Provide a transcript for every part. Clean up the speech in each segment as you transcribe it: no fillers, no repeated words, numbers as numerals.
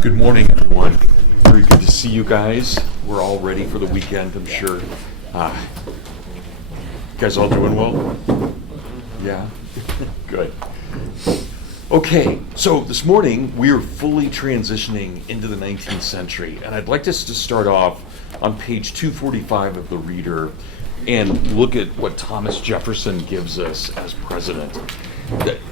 Good morning, everyone. Very good to see you guys. We're all ready for the weekend, I'm sure. You guys all doing well? Yeah? Good. Okay, so this morning we are fully transitioning into the 19th century, and I'd like us to start off on page 245 of the Reader and look at what Thomas Jefferson gives us as president.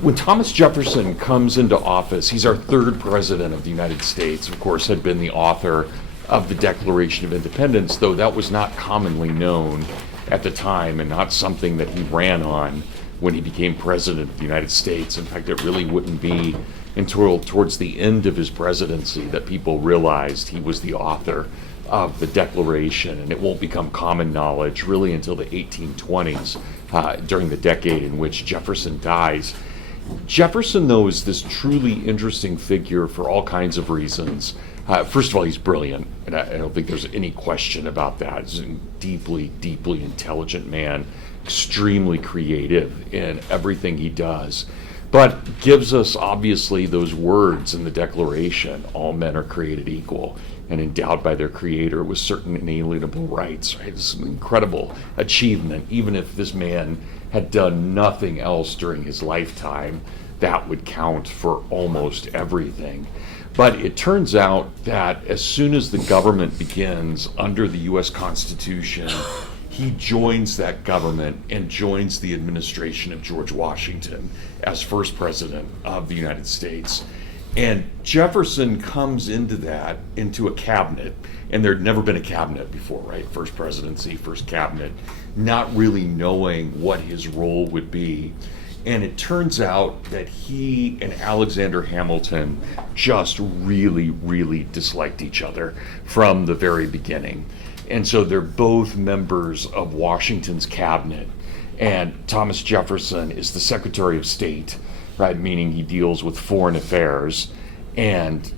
When Thomas Jefferson comes into office, he's our third president of the United States, of course, had been the author of the Declaration of Independence, though that was not commonly known at the time and not something that he ran on when he became president of the United States. In fact, it really wouldn't be until towards the end of his presidency that people realized he was the author of the Declaration, and it won't become common knowledge really until the 1820s, during the decade in which Jefferson dies. Jefferson, though, is this truly interesting figure for all kinds of reasons. First of all, he's brilliant, and I don't think there's any question about that. He's a deeply, deeply intelligent man, extremely creative in everything he does, but gives us, obviously, those words in the Declaration: all men are created equal and endowed by their Creator with certain inalienable rights. Right? This is an incredible achievement. Even if this man had done nothing else during his lifetime, that would count for almost everything. But it turns out that as soon as the government begins under the U.S. Constitution, he joins that government and joins the administration of George Washington as first president of the United States. And Jefferson comes into a cabinet, and there'd never been a cabinet before, right? First presidency, first cabinet, not really knowing what his role would be. And it turns out that he and Alexander Hamilton just really, really disliked each other from the very beginning. And so they're both members of Washington's cabinet. And Thomas Jefferson is the Secretary of State, right, meaning he deals with foreign affairs, and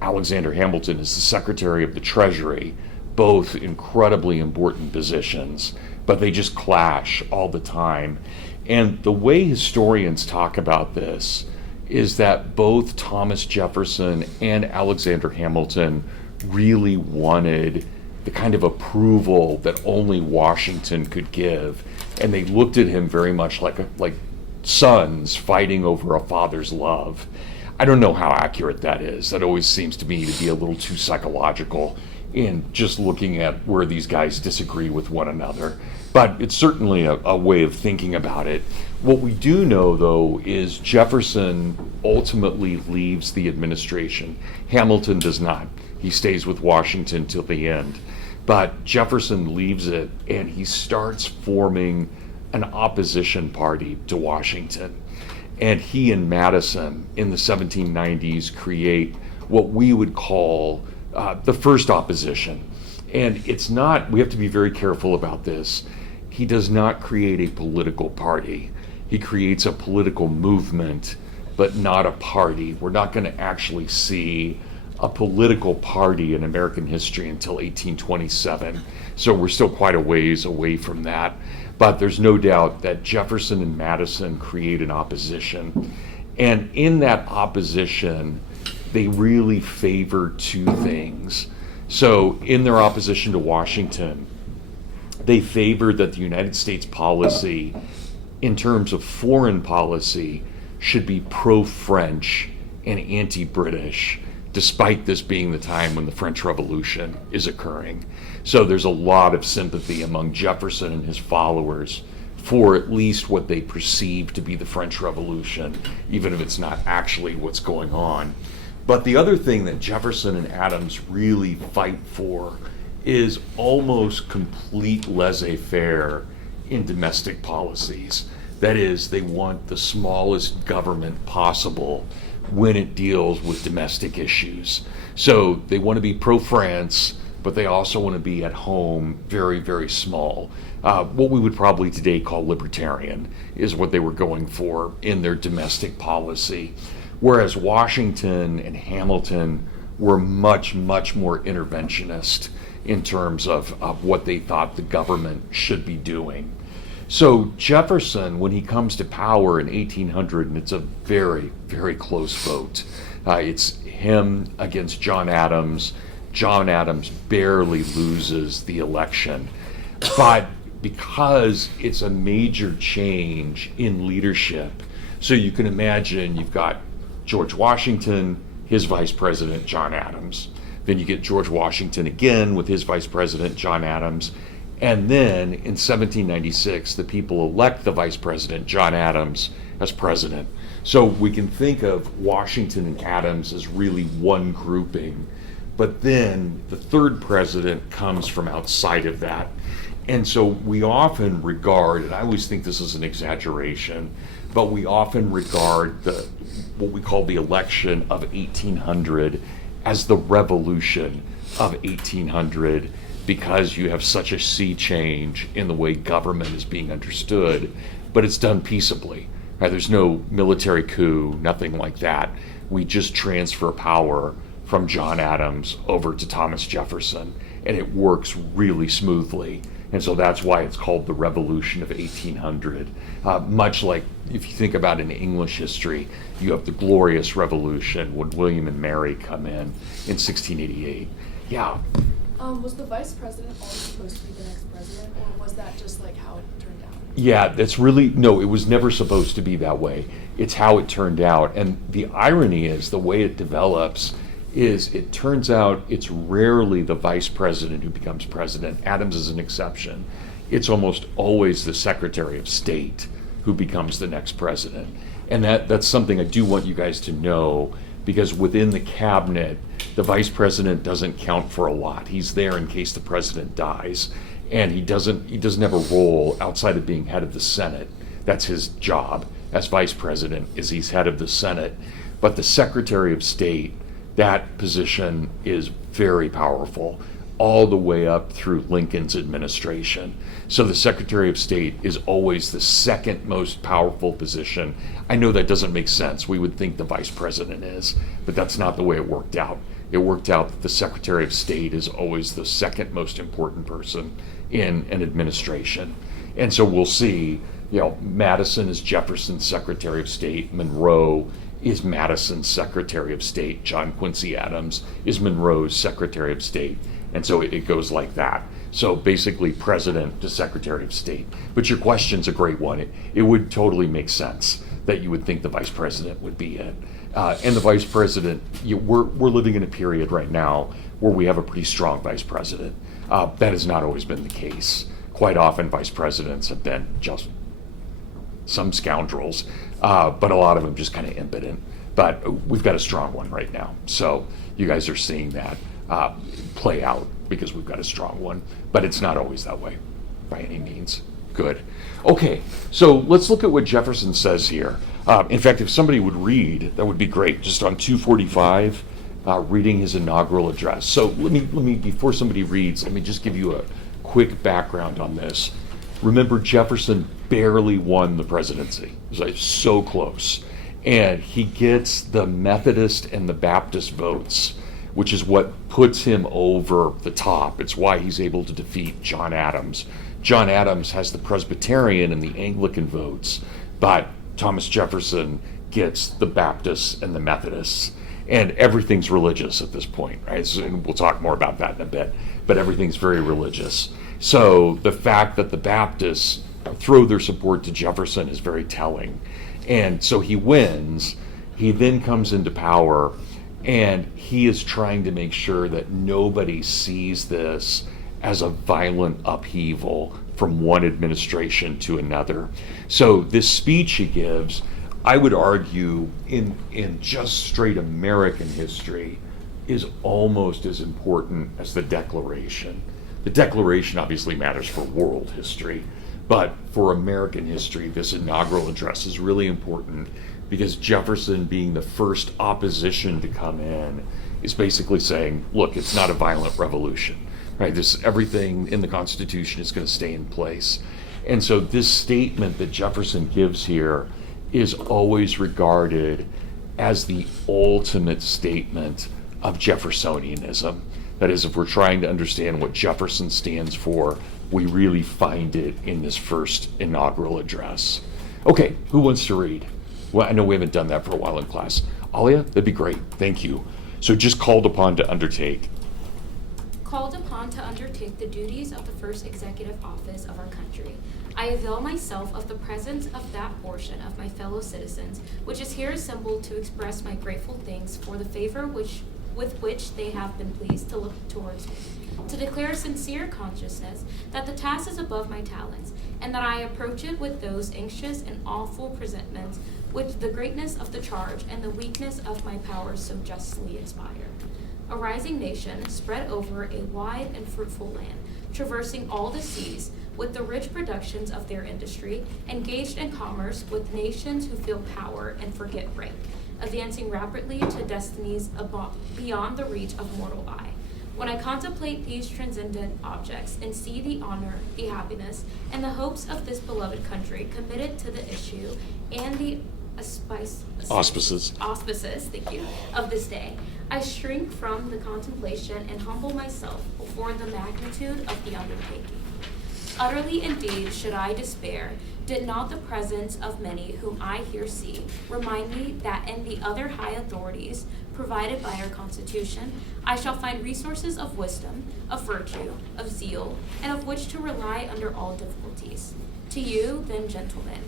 Alexander Hamilton is the Secretary of the Treasury, both incredibly important positions, but they just clash all the time. And the way historians talk about this is that both Thomas Jefferson and Alexander Hamilton really wanted the kind of approval that only Washington could give, and they looked at him very much like sons fighting over a father's love. I don't know how accurate that is. That always seems to me to be a little too psychological in just looking at where these guys disagree with one another. But it's certainly a way of thinking about it. What we do know, though, is Jefferson ultimately leaves the administration. Hamilton does not. He stays with Washington till the end. But Jefferson leaves it, and he starts forming an opposition party to Washington. And he and Madison in the 1790s create what we would call the first opposition. And it's not, we have to be very careful about this. He does not create a political party. He creates a political movement, but not a party. We're not going to actually see a political party in American history until 1827. So we're still quite a ways away from that. But there's no doubt that Jefferson and Madison create an opposition. And in that opposition, they really favor two things. So in their opposition to Washington, they favored that the United States policy, in terms of foreign policy, should be pro-French and anti-British, despite this being the time when the French Revolution is occurring. So there's a lot of sympathy among Jefferson and his followers for at least what they perceive to be the French Revolution, even if it's not actually what's going on. But the other thing that Jefferson and Adams really fight for is almost complete laissez-faire in domestic policies. That is, they want the smallest government possible when it deals with domestic issues. So they want to be pro-France, but they also want to be at home very, very small. What we would probably today call libertarian is what they were going for in their domestic policy. Whereas Washington and Hamilton were much, much more interventionist in terms of what they thought the government should be doing. So Jefferson, when he comes to power in 1800, and it's a very, very close vote, it's him against John Adams. John Adams barely loses the election, but because it's a major change in leadership, so you can imagine you've got George Washington, his vice president, John Adams. Then you get George Washington again with his vice president, John Adams. And then in 1796, the people elect the vice president, John Adams, as president. So we can think of Washington and Adams as really one grouping. But then the third president comes from outside of that. And so we often regard, and I always think this is an exaggeration, but we often regard what we call the election of 1800 as the revolution of 1800, because you have such a sea change in the way government is being understood, but it's done peaceably. Right? There's no military coup, nothing like that. We just transfer power from John Adams over to Thomas Jefferson, and it works really smoothly. And so that's why it's called the Revolution of 1800. Much like if you think about in English history, you have the Glorious Revolution when William and Mary come in 1688. Yeah. Was the vice president always supposed to be the next president, or was that just like how it turned out? Yeah, that's really, no, it was never supposed to be that way. It's how it turned out. And the irony is the way it develops is it turns out it's rarely the vice president who becomes president. Adams is an exception. It's almost always the Secretary of State who becomes the next president. And that's something I do want you guys to know, because within the cabinet, the vice president doesn't count for a lot. He's there in case the president dies, and he doesn't have a role outside of being head of the Senate. That's his job as vice president, is he's head of the Senate. But the Secretary of State, that position is very powerful all the way up through Lincoln's administration. So the Secretary of State is always the second most powerful position. I know that doesn't make sense. We would think the vice president is, but that's not the way it worked out. It worked out that the Secretary of State is always the second most important person in an administration. And so we'll see, Madison is Jefferson's Secretary of State, Monroe is Madison's Secretary of State, John Quincy Adams is Monroe's Secretary of State. And so it goes like that. So basically president to Secretary of State. But your question's a great one. It would totally make sense that you would think the vice president would be it. And the vice president, we're living in a period right now where we have a pretty strong vice president. That has not always been the case. Quite often vice presidents have been just some scoundrels, but a lot of them just kind of impotent. But we've got a strong one right now. So you guys are seeing that play out because we've got a strong one, but it's not always that way by any means. Good. Okay, so let's look at what Jefferson says here. In fact, if somebody would read, that would be great. Just on 245, reading his inaugural address. So let me before somebody reads, let me just give you a quick background on this. Remember, Jefferson barely won the presidency. It was like so close. And he gets the Methodist and the Baptist votes, which is what puts him over the top. It's why he's able to defeat John Adams. John Adams has the Presbyterian and the Anglican votes, but Thomas Jefferson gets the Baptists and the Methodists. And everything's religious at this point, right? So, and we'll talk more about that in a bit, but everything's very religious. So the fact that the Baptists throw their support to Jefferson is very telling. And so he wins. He then comes into power, and he is trying to make sure that nobody sees this as a violent upheaval from one administration to another. So this speech he gives, I would argue, in just straight American history, is almost as important as the Declaration. The Declaration obviously matters for world history, but for American history, this inaugural address is really important because Jefferson, being the first opposition to come in, is basically saying, look, it's not a violent revolution, right? Everything in the Constitution is going to stay in place. And so this statement that Jefferson gives here is always regarded as the ultimate statement of Jeffersonianism. That is, if we're trying to understand what Jefferson stands for, we really find it in this first inaugural address. Okay, who wants to read? Well, I know we haven't done that for a while in class. Alia, that'd be great. Thank you. So just called upon to undertake. Called upon to undertake the duties of the first executive office of our country. I avail myself of the presence of that portion of my fellow citizens which is here assembled to express my grateful thanks for the favor with which they have been pleased to look towards me, to declare a sincere consciousness that the task is above my talents, and that I approach it with those anxious and awful presentiments which the greatness of the charge and the weakness of my powers so justly inspire. A rising nation, spread over a wide and fruitful land, traversing all the seas, with the rich productions of their industry, engaged in commerce with nations who feel power and forget rank, advancing rapidly to destinies beyond the reach of mortal eye. When I contemplate these transcendent objects and see the honor, the happiness, and the hopes of this beloved country committed to the issue and the Auspices. Thank you, of this day, I shrink from the contemplation and humble myself before the magnitude of the undertaking. Utterly indeed should I despair, did not the presence of many whom I here see remind me that in the other high authorities provided by our Constitution, I shall find resources of wisdom, of virtue, of zeal, and of which to rely under all difficulties. To you, then, gentlemen,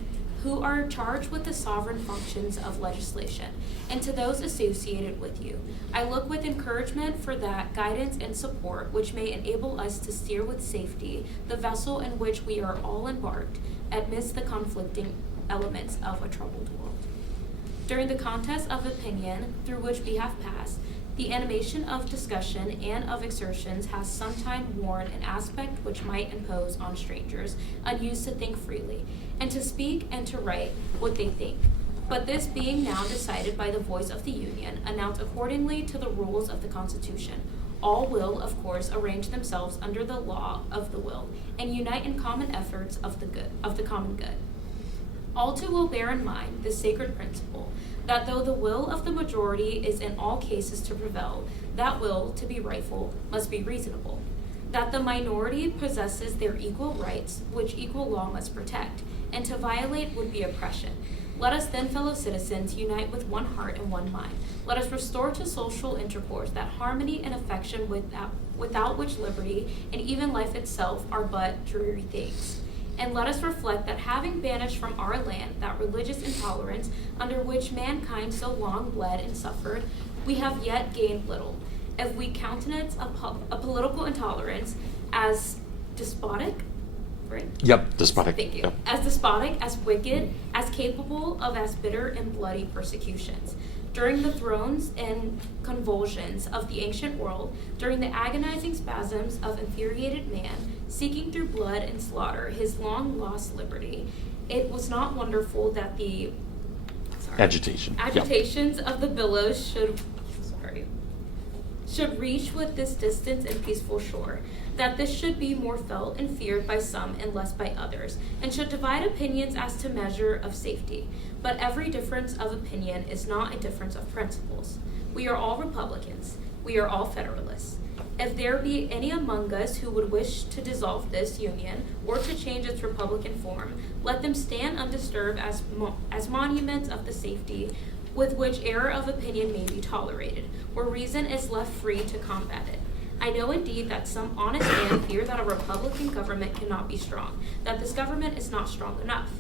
who are charged with the sovereign functions of legislation, and to those associated with you, I look with encouragement for that guidance and support which may enable us to steer with safety the vessel in which we are all embarked amidst the conflicting elements of a troubled world. During the contest of opinion through which we have passed, the animation of discussion and of exertions has sometime worn an aspect which might impose on strangers unused to think freely, and to speak and to write what they think. But this being now decided by the voice of the Union, announced accordingly to the rules of the Constitution, all will, of course, arrange themselves under the law of the will, and unite in common efforts of the common good. All too will bear in mind this sacred principle, that though the will of the majority is in all cases to prevail, that will, to be rightful, must be reasonable. That the minority possesses their equal rights, which equal law must protect, and to violate would be oppression. Let us then, fellow citizens, unite with one heart and one mind. Let us restore to social intercourse that harmony and affection without which liberty and even life itself are but dreary things. And let us reflect that having banished from our land that religious intolerance under which mankind so long bled and suffered, we have yet gained little. If we countenance a political intolerance as despotic, right? Yep, despotic. Thank you. Yep. As despotic, as wicked, as capable of as bitter and bloody persecutions. During the thrones and convulsions of the ancient world, during the agonizing spasms of infuriated man, seeking through blood and slaughter his long-lost liberty, it was not wonderful that the agitations of the billows should reach with this distance and peaceful shore, that this should be more felt and feared by some and less by others, and should divide opinions as to measure of safety. But every difference of opinion is not a difference of principles. We are all Republicans. We are all Federalists. If there be any among us who would wish to dissolve this union or to change its Republican form, let them stand undisturbed as monuments of the safety with which error of opinion may be tolerated, where reason is left free to combat it. I know indeed that some honest men fear that a Republican government cannot be strong, that this government is not strong enough.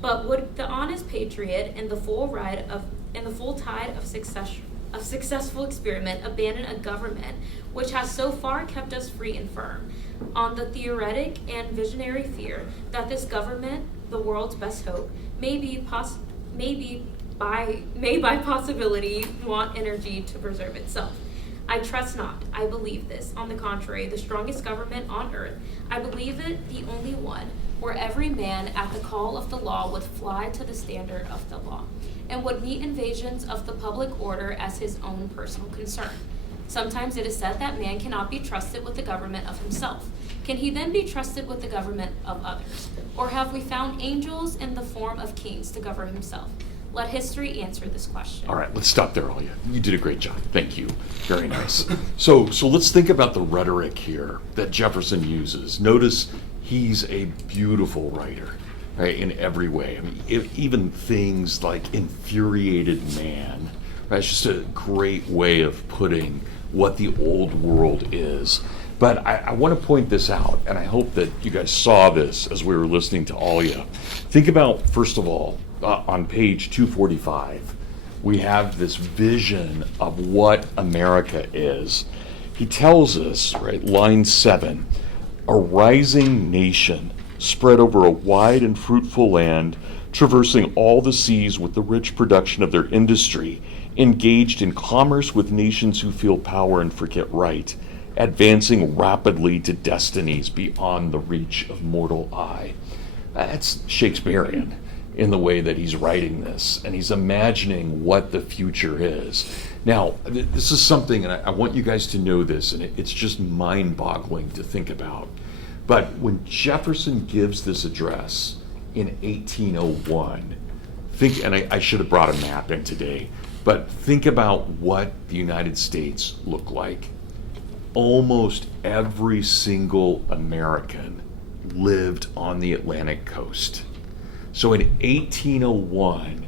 But would the honest patriot in the full tide of successful experiment abandon a government which has so far kept us free and firm, on the theoretic and visionary fear that this government, the world's best hope, may by possibility want energy to preserve itself? I trust not. I believe this. On the contrary, the strongest government on earth, I believe it the only one, where every man at the call of the law would fly to the standard of the law, and would meet invasions of the public order as his own personal concern. Sometimes it is said that man cannot be trusted with the government of himself. Can he then be trusted with the government of others? Or have we found angels in the form of kings to govern himself? Let history answer this question. All right, let's stop there, Alia. You did a great job. Thank you. Very nice. So let's think about the rhetoric here that Jefferson uses. Notice he's a beautiful writer, right, in every way. I mean, even things like infuriated man, right? It's just a great way of putting what the old world is. But I want to point this out, and I hope that you guys saw this as we were listening to Alia. Think about, first of all, on page 245, we have this vision of what America is. He tells us, right, line 7, a rising nation spread over a wide and fruitful land, traversing all the seas with the rich production of their industry, engaged in commerce with nations who feel power and forget right, advancing rapidly to destinies beyond the reach of mortal eye. That's Shakespearean in the way that he's writing this, and he's imagining what the future is. Now, this is something, and I want you guys to know this, and it's just mind-boggling to think about. But when Jefferson gives this address in 1801, think, and I should have brought a map in today, but think about what the United States looked like. Almost every single American lived on the Atlantic coast. So in 1801,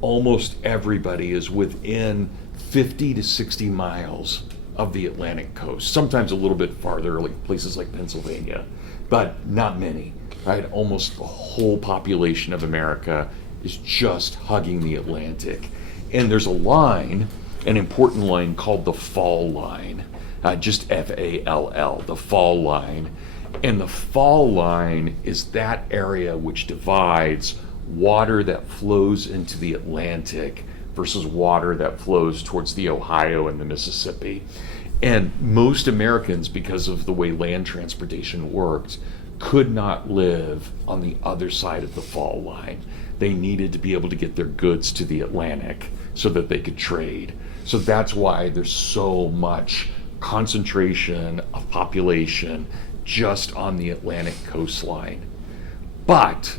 almost everybody is within 50 to 60 miles of the Atlantic coast, sometimes a little bit farther, like places like Pennsylvania, but not many, right? Almost the whole population of America is just hugging the Atlantic. And there's a line, an important line called the fall line, just F-A-L-L, the fall line. And the fall line is that area which divides water that flows into the Atlantic versus water that flows towards the Ohio and the Mississippi. And most Americans, because of the way land transportation worked, could not live on the other side of the fall line. They needed to be able to get their goods to the Atlantic so that they could trade. So that's why there's so much concentration of population just on the Atlantic coastline. But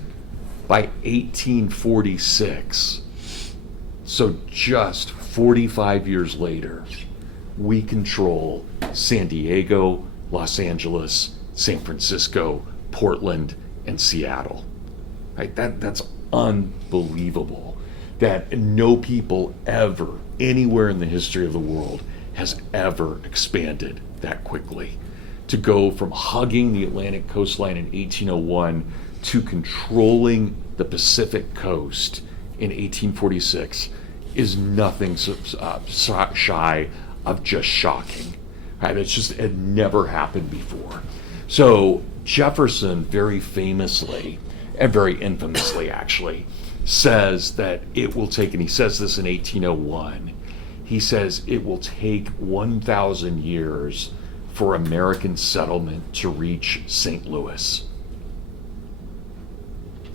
by 1846, so just 45 years later, we control San Diego, Los Angeles, San Francisco, Portland, and Seattle. Right? That's unbelievable that no people ever, anywhere in the history of the world, has ever expanded that quickly. To go from hugging the Atlantic coastline in 1801 to controlling the Pacific coast in 1846 is nothing shy of just shocking. Right? It's just, it never happened before. So Jefferson very famously, and very infamously actually, says that it will take, and he says this in 1801, he says it will take 1,000 years for American settlement to reach St. Louis.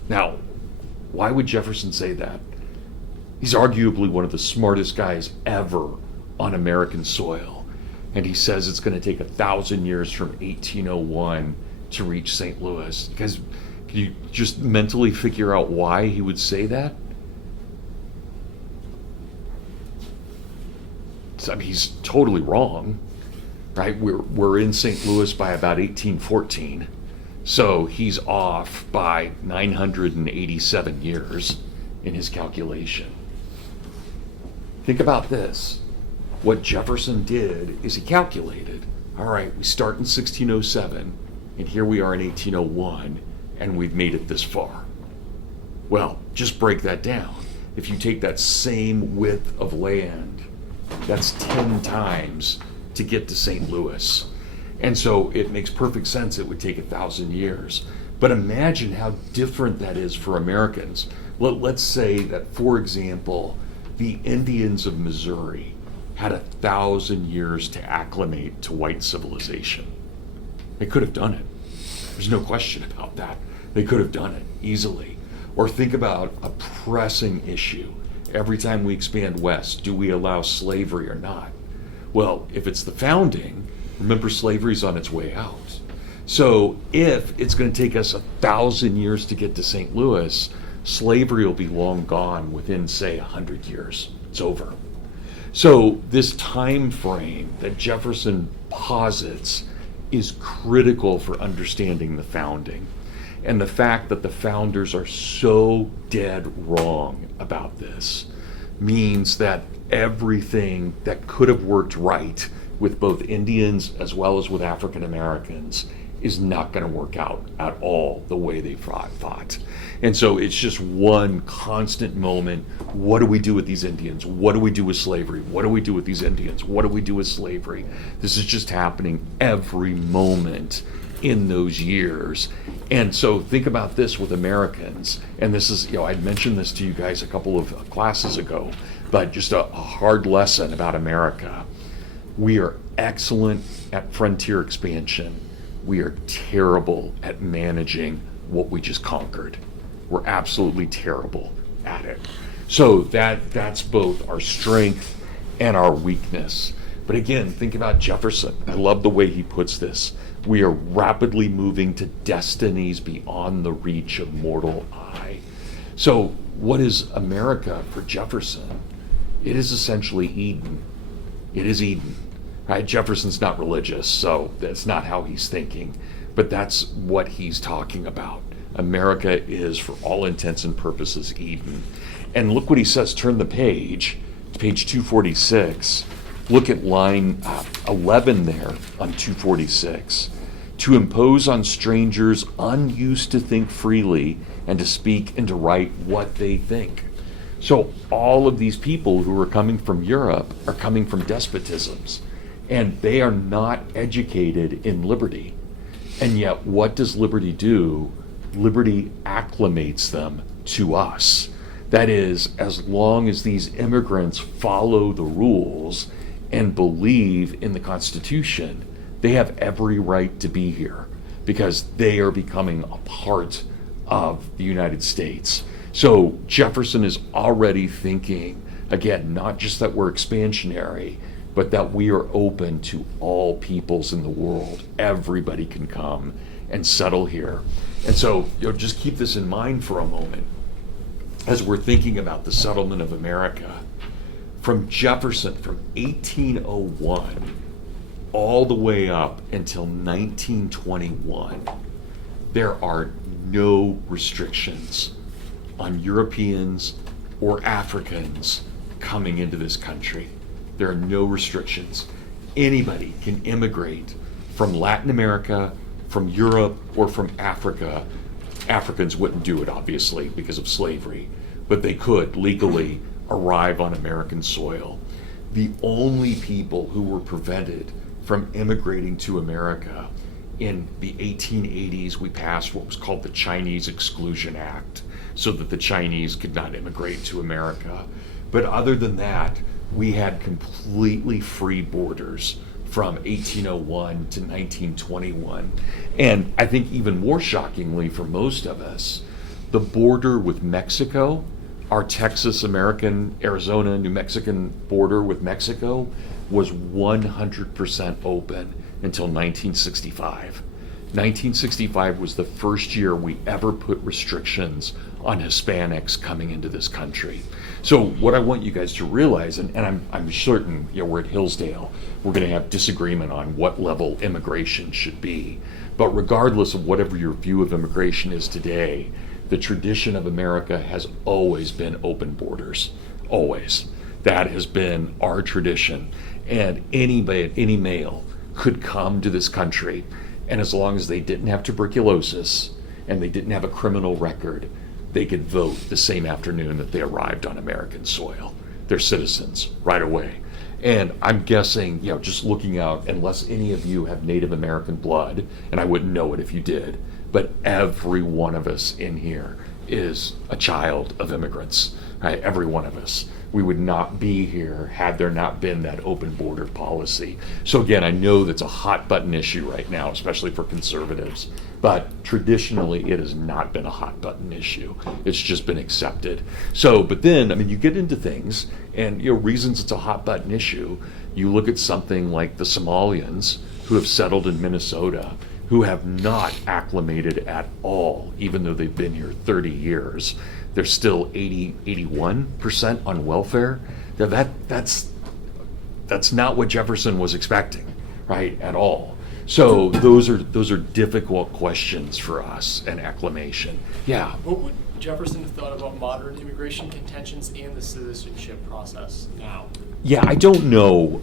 Now, why would Jefferson say that? He's arguably one of the smartest guys ever on American soil. And he says it's going to take 1,000 years from 1801 to reach St. Louis. Guys, can you just mentally figure out why he would say that? I mean, he's totally wrong, right? We're in St. Louis by about 1814. So he's off by 987 years in his calculation. Think about this. What Jefferson did is he calculated, all right, we start in 1607, and here we are in 1801, and we've made it this far. Well, just break that down. If you take that same width of land, that's 10 times to get to St. Louis. And so it makes perfect sense it would take 1,000 years. But imagine how different that is for Americans. Let's say that, for example, the Indians of Missouri had 1,000 years to acclimate to white civilization. They could have done it. There's no question about that. They could have done it easily. Or think about a pressing issue. Every time we expand west, do we allow slavery or not? Well, if it's the founding, remember slavery's on its way out. So if it's going to take us 1,000 years to get to St. Louis, slavery will be long gone within, say, 100 years. It's over. So this time frame that Jefferson posits is critical for understanding the founding. And the fact that the founders are so dead wrong about this means that everything that could have worked right with both Indians as well as with African Americans is not going to work out at all the way they thought. And so it's just one constant moment. What do we do with these Indians? What do we do with slavery? What do we do with these Indians? What do we do with slavery? This is just happening every moment in those years. And so think about this with Americans. And this is, I'd mentioned this to you guys a couple of classes ago, but just a hard lesson about America. We are excellent at frontier expansion. We are terrible at managing what we just conquered. We're absolutely terrible at it. So that's both our strength and our weakness. But again, think about Jefferson. I love the way he puts this. We are rapidly moving to destinies beyond the reach of mortal eye. So what is America for Jefferson? It is essentially Eden. It is Eden. Right? Jefferson's not religious, so that's not how he's thinking. But that's what he's talking about. America is, for all intents and purposes, Eden. And look what he says. Turn the page, page 246. Look at line 11 there on 246. To impose on strangers unused to think freely and to speak and to write what they think. So all of these people who are coming from Europe are coming from despotisms, and they are not educated in liberty. And yet what does liberty do? Liberty acclimates them to us. That is, as long as these immigrants follow the rules and believe in the Constitution, they have every right to be here because they are becoming a part of the United States. So Jefferson is already thinking, again, not just that we're expansionary, but that we are open to all peoples in the world. Everybody can come and settle here. And so, just keep this in mind for a moment as we're thinking about the settlement of America. From Jefferson, from 1801 all the way up until 1921, there are no restrictions on Europeans or Africans coming into this country. There are no restrictions. Anybody can immigrate from Latin America, from Europe, or from Africa. Africans wouldn't do it, obviously, because of slavery, but they could legally arrive on American soil. The only people who were prevented from immigrating to America in the 1880s, we passed what was called the Chinese Exclusion Act, so that the Chinese could not immigrate to America. But other than that, we had completely free borders from 1801 to 1921. And I think even more shockingly for most of us, the border with Mexico, our Texas, American, Arizona, New Mexican border with Mexico was 100% open until 1965. 1965 was the first year we ever put restrictions on Hispanics coming into this country. So what I want you guys to realize, and I'm certain, we're at Hillsdale, we're going to have disagreement on what level immigration should be. But regardless of whatever your view of immigration is today, the tradition of America has always been open borders. Always. That has been our tradition. And anybody, any male could come to this country, and as long as they didn't have tuberculosis and they didn't have a criminal record, they could vote the same afternoon that they arrived on American soil. They're citizens right away. And I'm guessing, just looking out, unless any of you have Native American blood, and I wouldn't know it if you did, but every one of us in here is a child of immigrants, right? Every one of us. We would not be here had there not been that open border policy. So again, I know that's a hot button issue right now, especially for conservatives, but traditionally it has not been a hot button issue. It's just been accepted. So, but then, you get into things and, reasons it's a hot button issue. You look at something like the Somalians who have settled in Minnesota, who have not acclimated at all, even though they've been here 30 years. They're still 81% on welfare. That's not what Jefferson was expecting, right, at all. So those are difficult questions for us and acclimation. Yeah. What would Jefferson have thought about modern immigration contentions and the citizenship process now? Yeah, I don't know.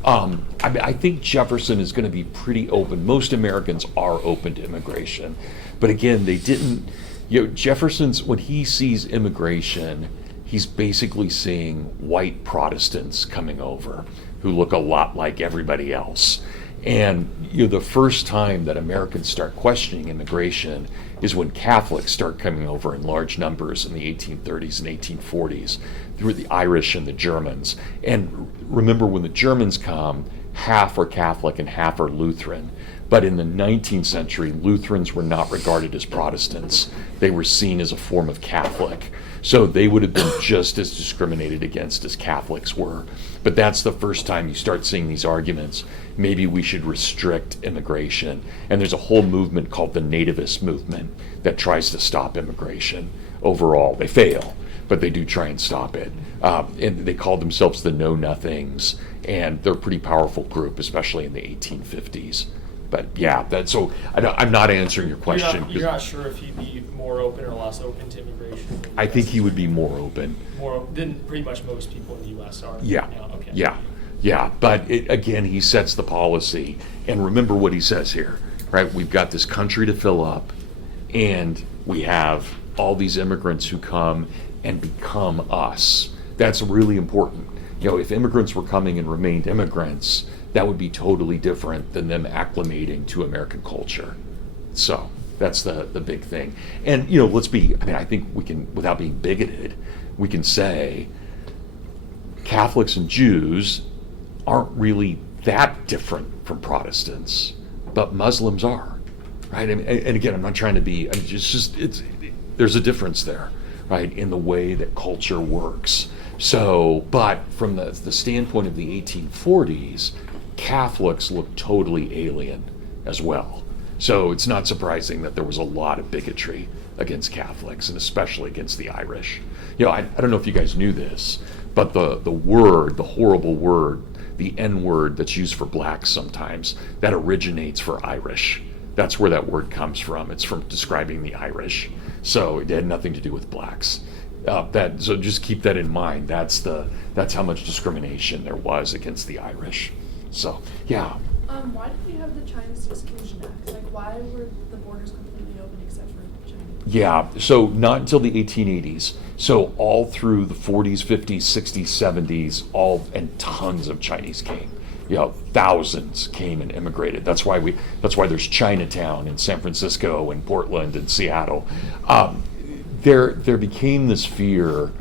I think Jefferson is going to be pretty open. Most Americans are open to immigration. But again, they didn't, Jefferson's, when he sees immigration, he's basically seeing white Protestants coming over who look a lot like everybody else. And the first time that Americans start questioning immigration is when Catholics start coming over in large numbers in the 1830s and 1840s through the Irish and the Germans. And remember, when the Germans come, half are Catholic and half are Lutheran. But in the 19th century, Lutherans were not regarded as Protestants. They were seen as a form of Catholic. So they would have been just as discriminated against as Catholics were. But that's the first time you start seeing these arguments. Maybe we should restrict immigration. And there's a whole movement called the nativist movement that tries to stop immigration overall. They fail, but they do try and stop it. And they call themselves the Know Nothings. And they're a pretty powerful group, especially in the 1850s. But yeah, so I'm not answering your question. You're not sure if he'd be more open or less open to immigration? I think he would be more open. More than pretty much most people in the U.S. are? Yeah. Now. Okay. Yeah. But again, he sets the policy. And remember what he says here, right? We've got this country to fill up, and we have all these immigrants who come and become us. That's really important. If immigrants were coming and remained immigrants, that would be totally different than them acclimating to American culture. So that's the big thing. And, I think we can, without being bigoted, we can say Catholics and Jews aren't really that different from Protestants, but Muslims are, right? And again, I'm not trying to be, there's a difference there, right, in the way that culture works. So, but from the standpoint of the 1840s, Catholics look totally alien as well. So it's not surprising that there was a lot of bigotry against Catholics, and especially against the Irish. I don't know if you guys knew this, but the horrible word, the N-word that's used for blacks sometimes, that originates for Irish. That's where that word comes from. It's from describing the Irish. So it had nothing to do with blacks. So just keep that in mind. That's how much discrimination there was against the Irish. So, yeah. Why did we have the China's Exclusion Act? Like, why were the borders completely open except for China? Yeah, so not until the 1880s. So all through the 40s, 50s, 60s, 70s, and tons of Chinese came. Thousands came and immigrated. That's why there's Chinatown in San Francisco and Portland and Seattle. There became this fear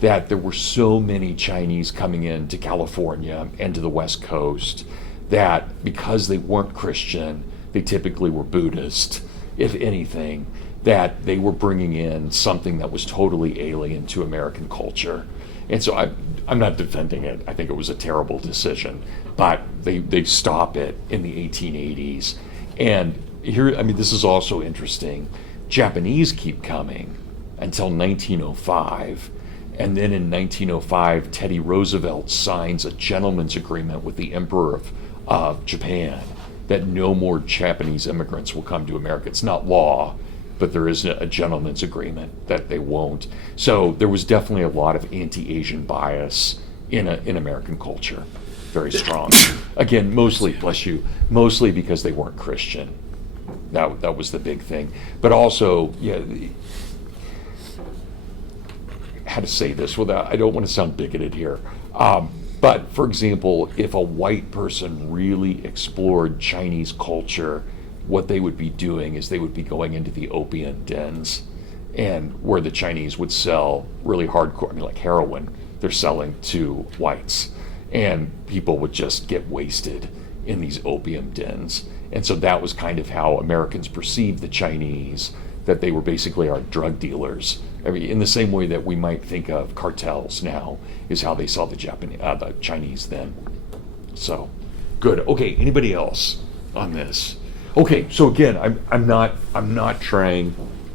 that there were so many Chinese coming into California and to the West Coast that because they weren't Christian, they typically were Buddhist, if anything, that they were bringing in something that was totally alien to American culture. And so I'm not defending it. I think it was a terrible decision, but they stop it in the 1880s. And here, this is also interesting. Japanese keep coming until 1905. And then in 1905, Teddy Roosevelt signs a gentleman's agreement with the Emperor of Japan that no more Japanese immigrants will come to America. It's not law, but there is a gentleman's agreement that they won't. So there was definitely a lot of anti-Asian bias in American culture, very strong. Again, mostly because they weren't Christian. That was the big thing. But also, how to say this without, I don't want to sound bigoted here. But for example, if a white person really explored Chinese culture, what they would be doing is they would be going into the opium dens, and where the Chinese would sell really hardcore, like heroin, they're selling to whites, and people would just get wasted in these opium dens. And so that was kind of how Americans perceived the Chinese, that they were basically our drug dealers. In the same way that we might think of cartels now, is how they saw the Chinese then. So, good. Okay, anybody else on this? Okay, so again, I'm not trying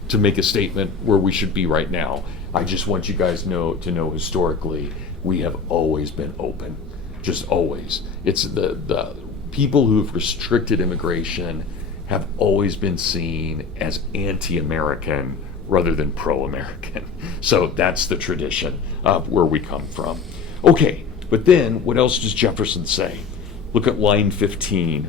to make a statement where we should be right now. I just want you guys to know historically, we have always been open, just always. It's the people who have restricted immigration have always been seen as anti-American rather than pro-American. So that's the tradition of where we come from. Okay, but then what else does Jefferson say? Look at line 15.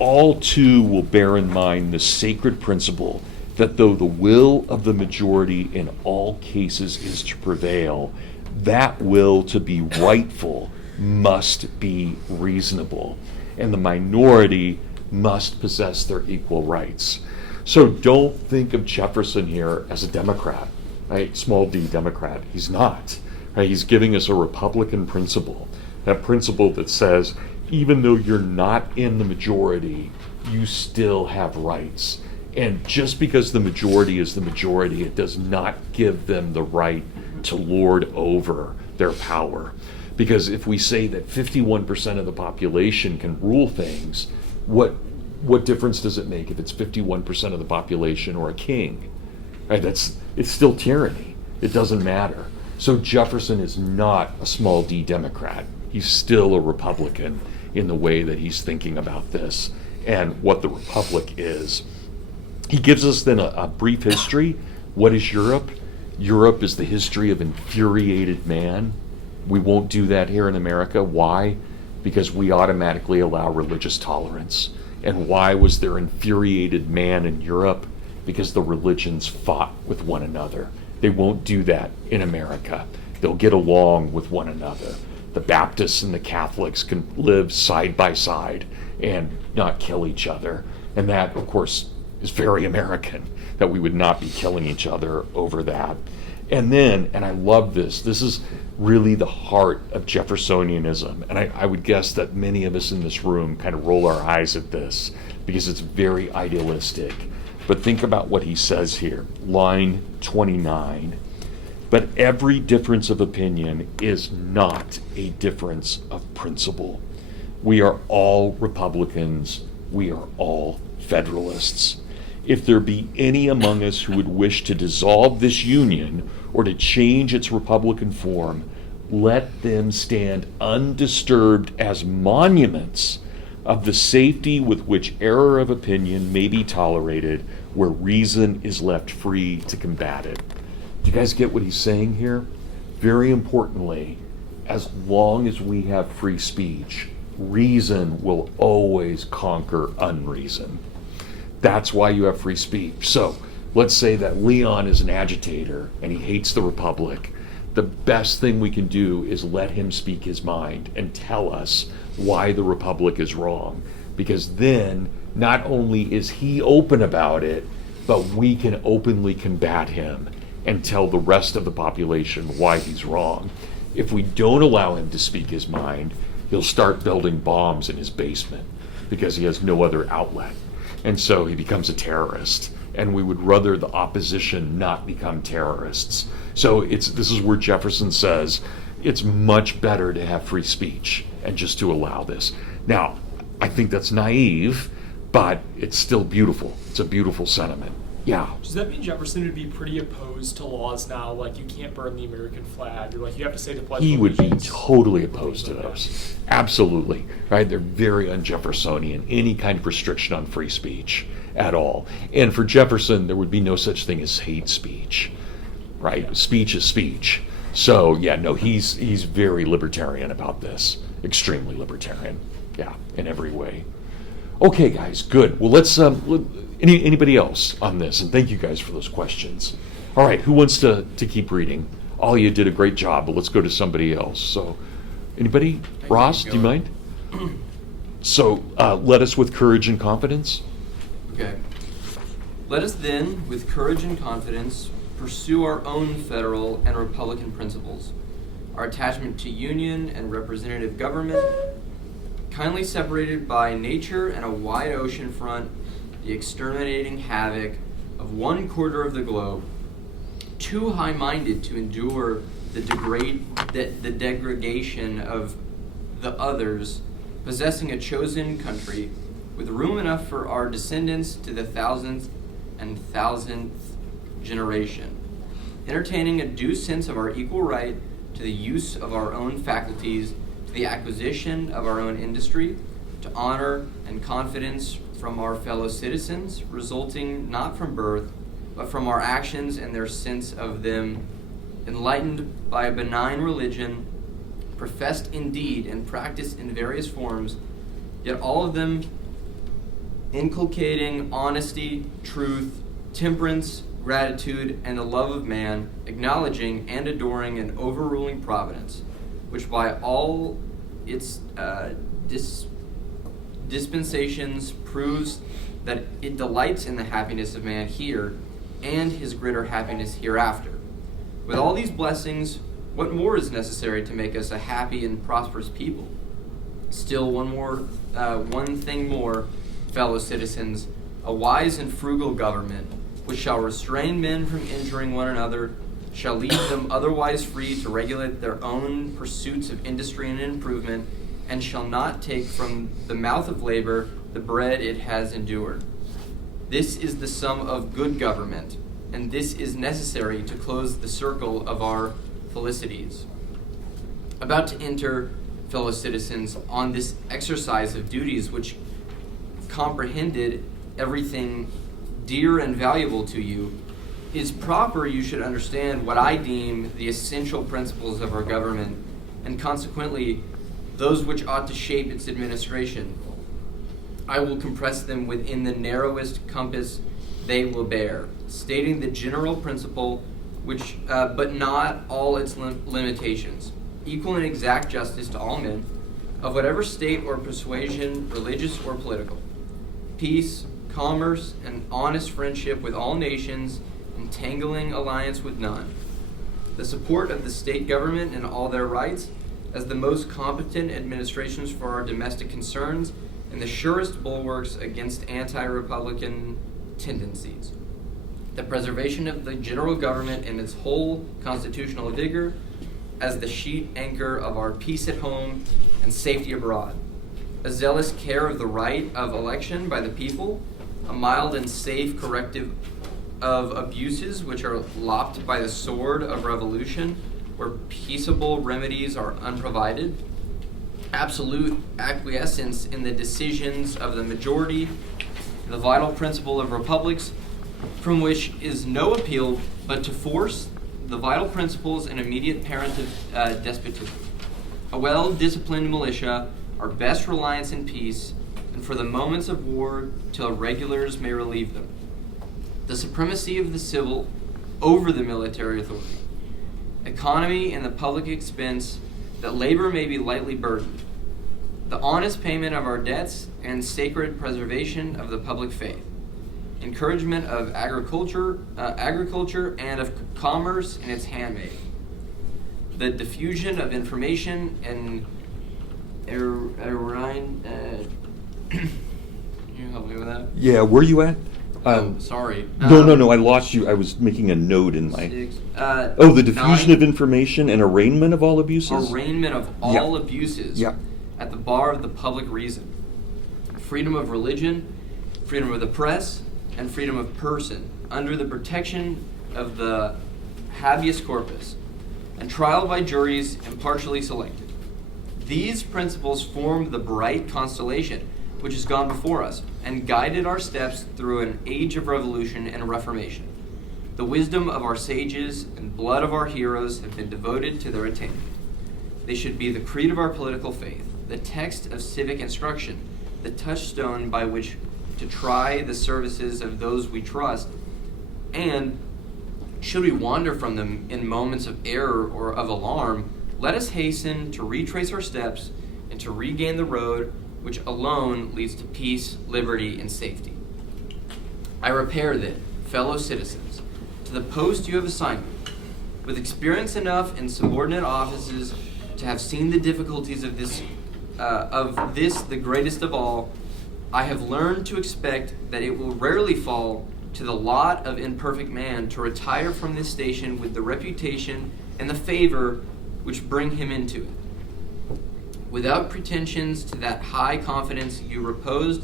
All too will bear in mind the sacred principle that though the will of the majority in all cases is to prevail, that will to be rightful must be reasonable, and the minority must possess their equal rights. So don't think of Jefferson here as a Democrat, right? Small d Democrat. He's not. Right? He's giving us a Republican principle, that principle that says even though you're not in the majority, you still have rights. And just because the majority is the majority, it does not give them the right to lord over their power. Because if we say that 51% of the population can rule things, what difference does it make if it's 51% of the population or a king? Right? It's still tyranny. It doesn't matter. So Jefferson is not a small d Democrat. He's still a Republican in the way that he's thinking about this and what the Republic is. He gives us then a brief history. What is Europe? Europe is the history of infuriated man. We won't do that here in America. Why? Because we automatically allow religious tolerance. And why was there infuriated man in Europe? Because the religions fought with one another. They won't do that in America. They'll get along with one another. The Baptists and the Catholics can live side by side and not kill each other. And that, of course, is very American, that we would not be killing each other over that. And then, and I love this is really the heart of Jeffersonianism. And I would guess that many of us in this room kind of roll our eyes at this because it's very idealistic. But think about what he says here, line 29. But every difference of opinion is not a difference of principle. We are all Republicans. We are all Federalists. If there be any among us who would wish to dissolve this union or to change its Republican form, let them stand undisturbed as monuments of the safety with which error of opinion may be tolerated where reason is left free to combat it. Do you guys get what he's saying here? Very importantly, as long as we have free speech, reason will always conquer unreason. That's why you have free speech. So let's say that Leon is an agitator and he hates the Republic. The best thing we can do is let him speak his mind and tell us why the Republic is wrong. Because then not only is he open about it, but we can openly combat him and tell the rest of the population why he's wrong. If we don't allow him to speak his mind, he'll start building bombs in his basement because he has no other outlet. And so he becomes a terrorist. And we would rather the opposition not become terrorists. So this is where Jefferson says it's much better to have free speech and just to allow this. Now, I think that's naive, but it's still beautiful. It's a beautiful sentiment. Yeah. Does that mean Jefferson would be pretty opposed to laws now, like you can't burn the American flag, or like you have to say the Pledge of He would be Allegiance? totally opposed to those. Absolutely. Right? They're very un-Jeffersonian. Any kind of restriction on free speech at all. And for Jefferson, there would be no such thing as hate speech. Right? Yeah. Speech is speech. So yeah, no, he's very libertarian about this. Extremely libertarian. Yeah, in every way. Okay, guys, good. Well, let's anybody else on this? And thank you guys for those questions. All right, who wants to keep reading? All you did a great job, but let's go to somebody else. So, anybody? Ross, do you mind? So, let us with courage and confidence. Okay. Let us then, with courage and confidence, pursue our own federal and republican principles, our attachment to union and representative government, kindly separated by nature and a wide ocean front, the exterminating havoc of 1/4 of the globe, too high-minded to endure the degradation of the others, possessing a chosen country, with room enough for our descendants to the thousandth generation, entertaining a due sense of our equal right to the use of our own faculties, to the acquisition of our own industry, to honor and confidence from our fellow citizens, resulting not from birth, but from our actions and their sense of them, enlightened by a benign religion, professed indeed and practiced in various forms, yet all of them inculcating honesty, truth, temperance, gratitude, and the love of man, acknowledging and adoring an overruling providence, which by all its dispensations proves that it delights in the happiness of man here and his greater happiness hereafter. With all these blessings, what more is necessary to make us a happy and prosperous people? Still one thing more, fellow citizens, a wise and frugal government, which shall restrain men from injuring one another, shall leave them otherwise free to regulate their own pursuits of industry and improvement, and shall not take from the mouth of labor the bread it has endured. This is the sum of good government, and this is necessary to close the circle of our felicities. About to enter, fellow citizens, on this exercise of duties which comprehended everything dear and valuable to you, it is proper you should understand what I deem the essential principles of our government, and consequently those which ought to shape its administration. I will compress them within the narrowest compass they will bear, stating the general principle, which, but not all its limitations, equal and exact justice to all men, of whatever state or persuasion, religious or political, peace, commerce, and honest friendship with all nations, entangling alliance with none, the support of the state government and all their rights as the most competent administrations for our domestic concerns, and the surest bulwarks against anti-republican tendencies. The preservation of the general government in its whole constitutional vigor as the sheet anchor of our peace at home and safety abroad. A zealous care of the right of election by the people, a mild and safe corrective of abuses which are lopped by the sword of revolution, where peaceable remedies are unprovided, absolute acquiescence in the decisions of the majority, the vital principle of republics, from which is no appeal but to force, the vital principles and immediate parent of despotism. A well-disciplined militia, our best reliance in peace, and for the moments of war till regulars may relieve them. The supremacy of the civil over the military authority. Economy in the public expense, that labor may be lightly burdened. The honest payment of our debts and sacred preservation of the public faith. Encouragement of agriculture and of commerce in its handmaid. The diffusion of information and can you help me with that? Yeah, where you at? Sorry. No, I lost you. I was making a note in my... the diffusion of information and arraignment of all abuses? Arraignment of all abuses at the bar of the public reason. Freedom of religion, freedom of the press, and freedom of person, under the protection of the habeas corpus, and trial by juries impartially selected. These principles form the bright constellation which has gone before us, and guided our steps through an age of revolution and reformation. The wisdom of our sages and blood of our heroes have been devoted to their attainment. They should be the creed of our political faith, the text of civic instruction, the touchstone by which to try the services of those we trust, and should we wander from them in moments of error or of alarm, let us hasten to retrace our steps and to regain the road which alone leads to peace, liberty, and safety. I repair then, fellow citizens, to the post you have assigned me, with experience enough in subordinate offices to have seen the difficulties of this, the greatest of all. I have learned to expect that it will rarely fall to the lot of imperfect man to retire from this station with the reputation and the favor which bring him into it, without pretensions to that high confidence you reposed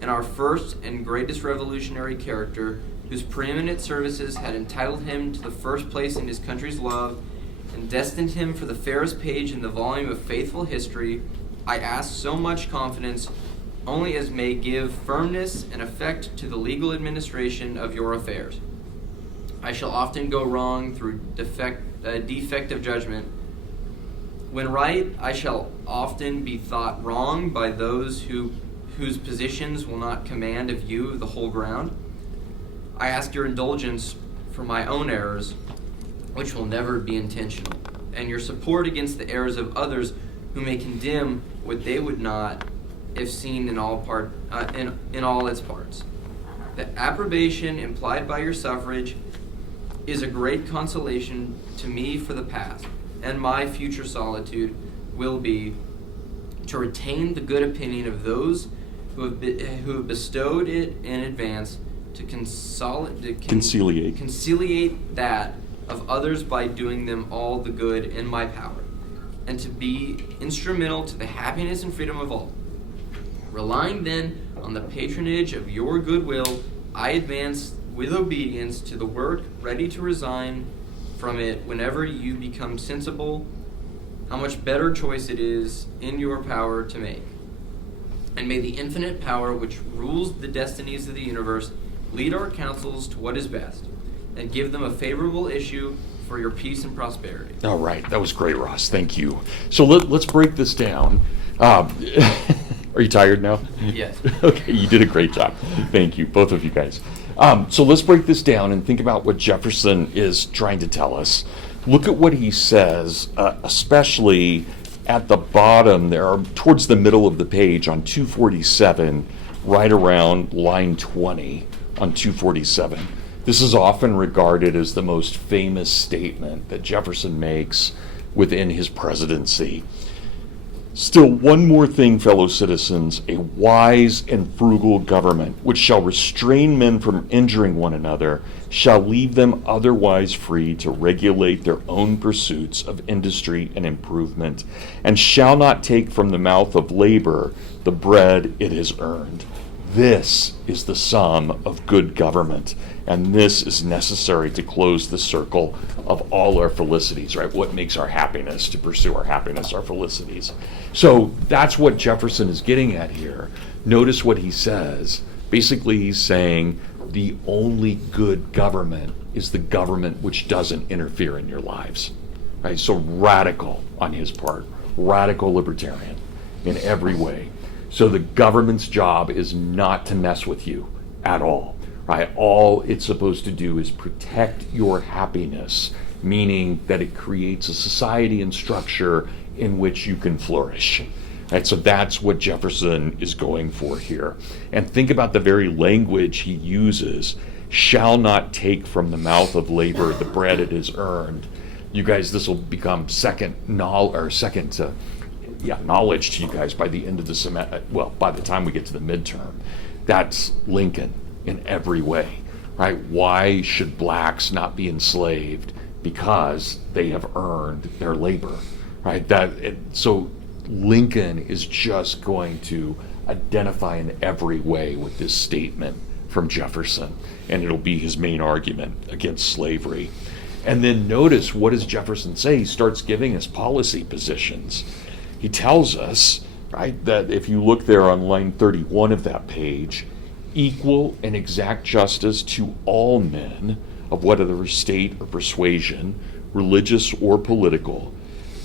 in our first and greatest revolutionary character, whose preeminent services had entitled him to the first place in his country's love, and destined him for the fairest page in the volume of faithful history. I ask so much confidence only as may give firmness and effect to the legal administration of your affairs. I shall often go wrong through defective judgment. When right, I shall often be thought wrong by those whose positions will not command a view of the whole ground. I ask your indulgence for my own errors, which will never be intentional, and your support against the errors of others who may condemn what they would not if seen in all its parts. The approbation implied by your suffrage is a great consolation to me for the past, and my future solitude will be to retain the good opinion of those who have bestowed it in advance, to conciliate that of others by doing them all the good in my power, and to be instrumental to the happiness and freedom of all. Relying then on the patronage of your goodwill, I advance with obedience to the work, ready to resign from it whenever you become sensible how much better choice it is in your power to make. And may the infinite power which rules the destinies of the universe lead our counsels to what is best, and give them a favorable issue for your peace and prosperity. All right, that was great, Ross. Thank you. So let's break this down. Are you tired now? Yes. Okay, you did a great job. Thank you, both of you guys. So let's break this down and think about what Jefferson is trying to tell us. Look at what he says, especially at the bottom there, towards the middle of the page on 247, right around line 20 on 247. This is often regarded as the most famous statement that Jefferson makes within his presidency. Still, one more thing, fellow citizens, a wise and frugal government, which shall restrain men from injuring one another, shall leave them otherwise free to regulate their own pursuits of industry and improvement, and shall not take from the mouth of labor the bread it has earned. This is the sum of good government, and this is necessary to close the circle of all our felicities, right? What makes our happiness, to pursue our happiness, our felicities. So that's what Jefferson is getting at here. Notice what he says. Basically, he's saying the only good government is the government which doesn't interfere in your lives, right? So radical on his part, radical libertarian in every way. So the government's job is not to mess with you at all, right? All it's supposed to do is protect your happiness, meaning that it creates a society and structure in which you can flourish. Right? So that's what Jefferson is going for here. And think about the very language he uses: shall not take from the mouth of labor the bread it has earned. You guys, this will become knowledge to you guys by the end of the semester. Well, by the time we get to the midterm, that's Lincoln in every way, right? Why should blacks not be enslaved? Because they have earned their labor, right? So Lincoln is just going to identify in every way with this statement from Jefferson, and it'll be his main argument against slavery. And then notice, what does Jefferson say? He starts giving us policy positions. He tells us, right, that if you look there on line 31 of that page, equal and exact justice to all men of whatever state or persuasion, religious or political,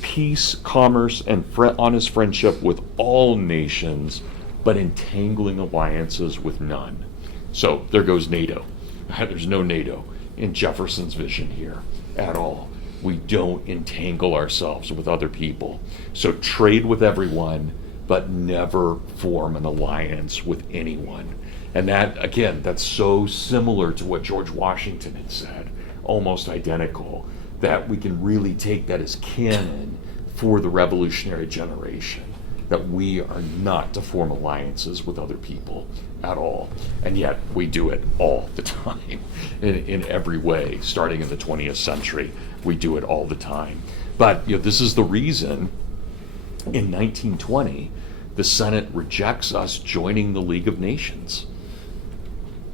peace, commerce, and honest friendship with all nations, but entangling alliances with none. So there goes NATO. There's no NATO in Jefferson's vision here at all. We don't entangle ourselves with other people. So trade with everyone, but never form an alliance with anyone. And that, again, that's so similar to what George Washington had said, almost identical, that we can really take that as canon for the revolutionary generation, that we are not to form alliances with other people at all. And yet we do it all the time in every way. Starting in the 20th century, we do it all the time. But this is the reason in 1920 the Senate rejects us joining the League of Nations.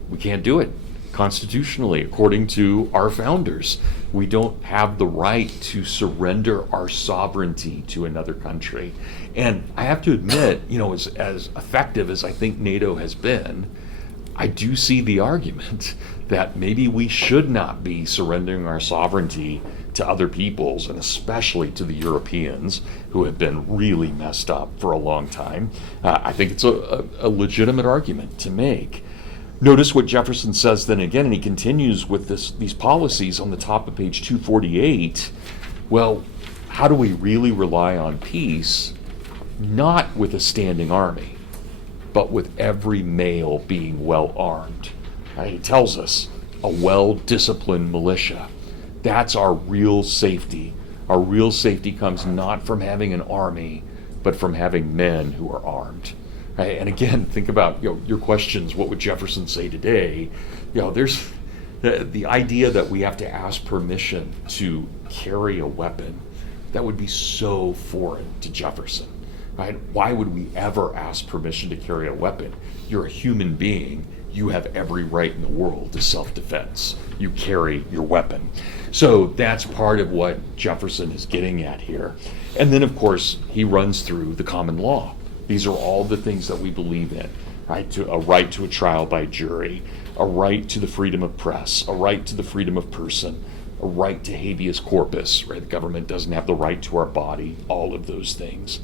We can't do it. constitutionally, according to our founders. We don't have the right to surrender our sovereignty to another country. And I have to admit, as effective as I think NATO has been, I do see the argument that maybe we should not be surrendering our sovereignty to other peoples, and especially to the Europeans, who have been really messed up for a long time. I think it's a legitimate argument to make. Notice what Jefferson says then again, and he continues with these policies on the top of page 248. Well, how do we really rely on peace? Not with a standing army, but with every male being well armed. He tells us a well-disciplined militia. That's our real safety. Our real safety comes not from having an army, but from having men who are armed. Right? And again, think about your questions. What would Jefferson say today? There's the idea that we have to ask permission to carry a weapon. That would be so foreign to Jefferson. Right? Why would we ever ask permission to carry a weapon? You're a human being. You have every right in the world to self-defense. You carry your weapon. So that's part of what Jefferson is getting at here. And then, of course, he runs through the common law. These are all the things that we believe in, right? A right to a trial by jury, a right to the freedom of press, a right to the freedom of person, a right to habeas corpus, right? The government doesn't have the right to our body, all of those things.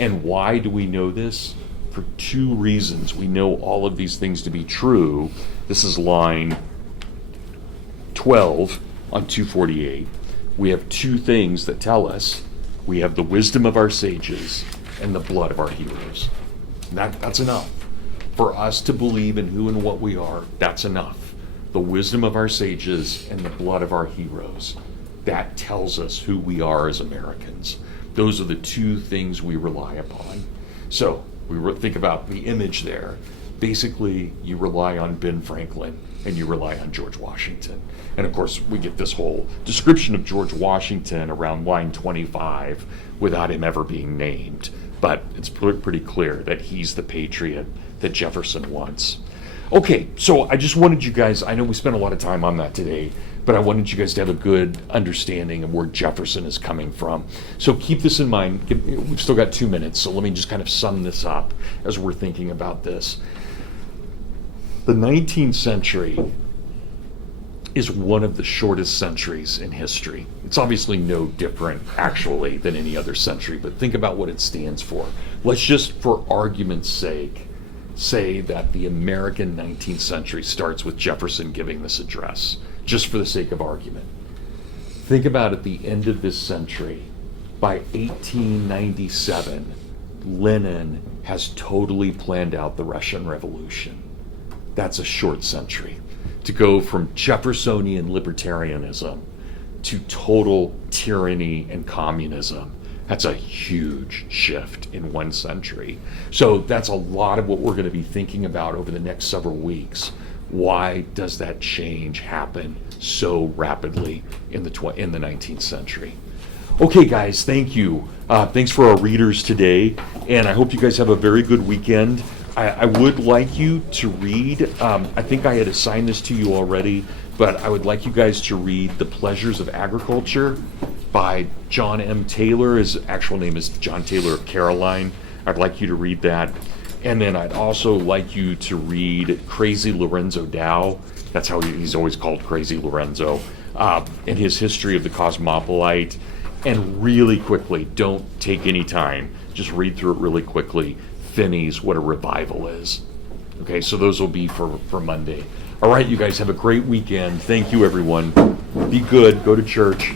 And why do we know this? For two reasons. We know all of these things to be true. This is line 12 on 248. We have two things that tell us we have the wisdom of our sages and the blood of our heroes. That's enough. For us to believe in who and what we are, that's enough. The wisdom of our sages and the blood of our heroes. That tells us who we are as Americans. Those are the two things we rely upon. So we think about the image there. Basically, you rely on Ben Franklin and you rely on George Washington. And of course, we get this whole description of George Washington around line 25 without him ever being named. But it's pretty clear that he's the patriot that Jefferson wants. Okay, so I just wanted you guys, I know we spent a lot of time on that today, but I wanted you guys to have a good understanding of where Jefferson is coming from. So keep this in mind. We've still got 2 minutes, so let me just kind of sum this up as we're thinking about this. The 19th century is one of the shortest centuries in history. It's obviously no different, actually, than any other century, but think about what it stands for. Let's just, for argument's sake, say that the American 19th century starts with Jefferson giving this address, just for the sake of argument. Think about at the end of this century, by 1897, Lenin has totally planned out the Russian Revolution. That's a short century. To go from Jeffersonian libertarianism to total tyranny and communism, that's a huge shift in 1 century. So that's a lot of what we're going to be thinking about over the next several weeks. Why does that change happen so rapidly in the 19th century? Okay, guys, thank you. Thanks for our readers today, and I hope you guys have a very good weekend. I would like you to read, I think I had assigned this to you already, but I would like you guys to read The Pleasures of Agriculture by John M. Taylor. His actual name is John Taylor of Caroline. I'd like you to read that. And then I'd also like you to read Crazy Lorenzo Dow. That's how he's always called, Crazy Lorenzo, and his History of the Cosmopolite. And really quickly, don't take any time, just read through it really quickly. Finney's What a Revival Is. Okay, so those will be for Monday. All right, you guys have a great weekend. Thank you, everyone. Be good. Go to church.